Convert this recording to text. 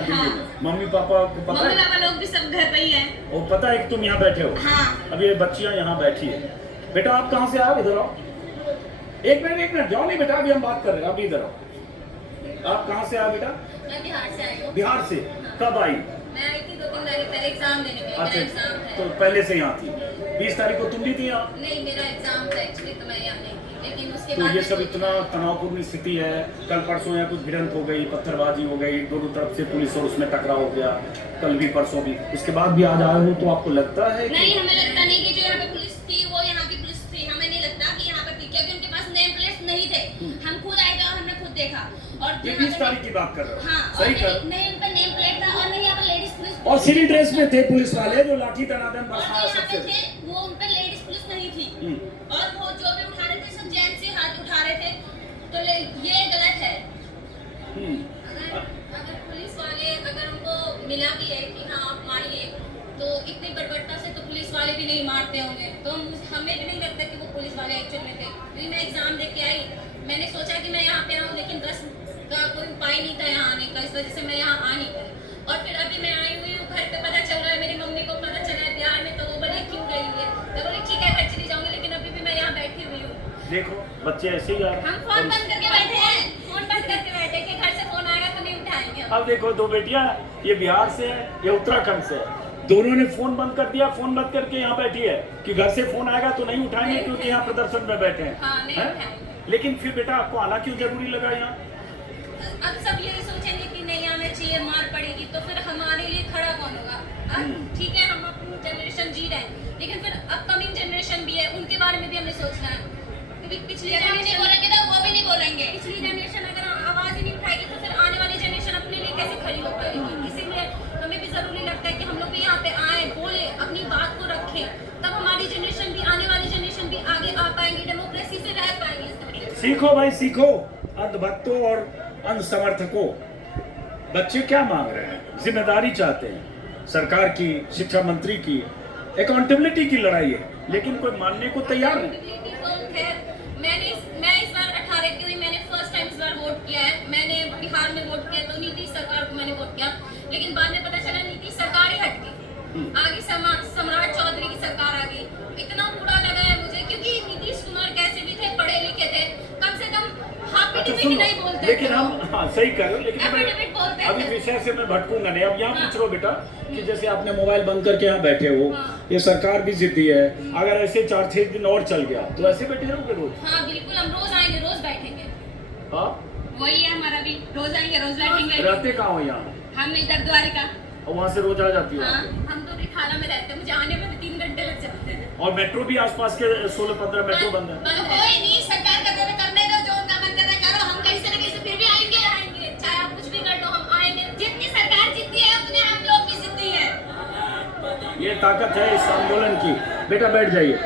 यहाँ दिल्ली में? Mummy papa को पता है? मम्मी पापा लोग भी सब घर पे ही हैं। और पता है कि तुम यहाँ बैठे हो? हाँ। अब ये बच्चियाँ यहाँ बैठी है। बेटा आप कहाँ से आओ? इधर आओ। एक मिनट जाओ नहीं बेटा, अभी हम बात कर रहे हैं। अभी इधर आओ। आप कहाँ से आए बेटा? मैं बिहार से आई हूँ। बिहार से? कब आई? मैं आई थी 2-3 तारीख पहले एग्जाम देने के लिए। अच्छा, मेरा एग्जाम है। तो पहले से यहाँ थी। 20 तारीख को तुम भी थी यहाँ? नहीं, मेरा एग्जाम था एक्चुअली, तो मैं यहाँ नहीं थी। लेकिन उसके तो बाद ये सब इतना तनावपूर्ण स्थिति है। कल परसों यहाँ कुछ भिड़ंत हो गई, पत्थरबाजी हो गई, दोनों तरफ से पुलिस और उसमें टकराव हो गया, कल भी परसों भी। उसके बाद भी आज आए हो तो आपको लगता है नहीं, हमें लगता नहीं कि जो यहाँ पे पुलिस थी वो यहाँ की पुलिस थी। हमें नहीं लगता कि यहाँ पे थी, क्योंकि उनके पास नेम प्लेट नहीं थे। हम खुद आए थे और हमने खुद देखा। और ये 20 तारीख की बात कर रहे हो? हाँ, सही कर। नहीं उन पे नेम प्लेट था और नहीं यहाँ पे लेडीज पुलिस। और सिविल ड्रेस में थे पुलिस वाले जो लाठी तनादन बरसा सकते थे, वो उन पे लेडीज पुलिस नहीं थी। और वो जो भी उठा रहे थे सब जेंट्स से हाथ उठा रहे थे, तो ये गलत है। अगर पुलिस वाले अगर उनको मिला भी है कि हाँ आप मारिए, तो इतनी बर्बरता से तो पुलिस वाले भी नहीं मारते होंगे। तो हमें भी नहीं लगता कि वो पुलिस वाले एक्चुअल में थे। क्योंकि मैं एग्जाम दे के आई, मैंने सोचा कि मैं यहाँ पे आऊँ, लेकिन बस का कोई उपाय नहीं था यहाँ आने का, इस वजह से मैं यहाँ आ नहीं पाई। और फिर अभी मैं आई हुई हूँ, घर पे पता चल रहा है, मेरी मम्मी को पता चला है बिहार में, तो वो बोले क्यों गई है, तो बोले ठीक है घर चली जाऊंगी, लेकिन अभी भी मैं यहाँ बैठी हुई हूँ। देखो बच्चे ऐसे ही यार। हम फोन बंद करके बैठे हैं, फोन बंद करके बैठे कि घर से फोन आएगा तो नहीं उठाएंगे। अब देखो दो बेटियां, ये बिहार से है, ये उत्तराखंड से है। दोनों ने फोन बंद कर दिया, फोन बंद करके यहाँ बैठी है कि घर से फोन आएगा तो नहीं उठाएंगे, क्योंकि यहाँ प्रदर्शन में बैठे हैं। हाँ, नहीं उठाएंगे। लेकिन फिर बेटा आपको आना क्यों जरूरी लगा यहाँ? अब सब यही सोचेंगे कि नहीं आना चाहिए, मार पड़ेगी, तो फिर हमारे लिए खड़ा कौन होगा? अब ठीक है हम अपनी जनरेशन जी रहे हैं, लेकिन फिर अपकमिंग जनरेशन भी है, उनके बारे में भी हमें सोचना है। क्योंकि पिछली जनरेशन बोलेंगे तो वो भी नहीं बोलेंगे। पिछली जनरेशन अगर आवाज ही नहीं उठाएगी तो फिर आने वाली जनरेशन अपने लिए कैसे खड़ी हो पाएगी? इसीलिए हमें भी जरूरी लगता है कि हम लोग भी यहाँ पे आए, बोले, अपनी बात को रखें, तब हमारी जनरेशन भी, आने वाली जनरेशन भी आगे आ पाएंगी, डेमोक्रेसी से रह पाएंगे। सीखो भाई सीखो, अंधभक्तों और अंधसमर्थकों। बच्चे क्या मांग रहे हैं? जिम्मेदारी चाहते हैं, सरकार की, शिक्षा मंत्री की, अकाउंटेबिलिटी की लड़ाई है, लेकिन कोई मानने को तैयार नहीं। मैं इस बार 18 की हुई, मैंने फर्स्ट टाइम इस बार वोट किया है। मैंने बिहार में वोट किया तो नीतीश सरकार को मैंने वोट किया, लेकिन बाद में पता चला नीतीश सरकार ही हट गई, आगे सम्राट चौधरी की सरकार आ गई। इतना बुरा लगा है मुझे, क्योंकि नीतीश कुमार कैसे भी थे, पढ़े लिखे थे, कम से कम हाफी भी नहीं बोलते। लेकिन हम हाँ सही कर रहे हो, लेकिन बोलते अभी विषय से मैं भटकूंगा नहीं। अब यहाँ पूछ लो बेटा कि जैसे आपने मोबाइल बंद करके यहाँ बैठे हो, ये सरकार भी जिद्दी है, अगर ऐसे 4-6 दिन और चल गया तो ऐसे बैठे रहोगे रोज? हाँ बिल्कुल, हम रोज आएंगे, रोज बैठेंगे। हाँ वही है हमारा भी, रोज आएंगे, रोज बैठेंगे। रहते कहाँ हो यहाँ? हम इधर द्वारिका। और वहाँ से रोज आ जाती हो? हाँ, हम तो रिठाला में रहते हैं, मुझे आने में भी 3 घंटे लग जाते हैं। और मेट्रो भी आसपास के 16-15 मेट्रो बंद है। कोई नहीं, सरकार करने दो, जो उनका मन कर रहा है करो, हम कहीं से न कहीं से फिर भी आएंगे, चाहे आप कुछ भी कर दो, हम आएंगे। जितनी सरकार जितनी है उतने हम लोग भी जितनी है। ये ताकत है इस आंदोलन की। बेटा बैठ जाइए।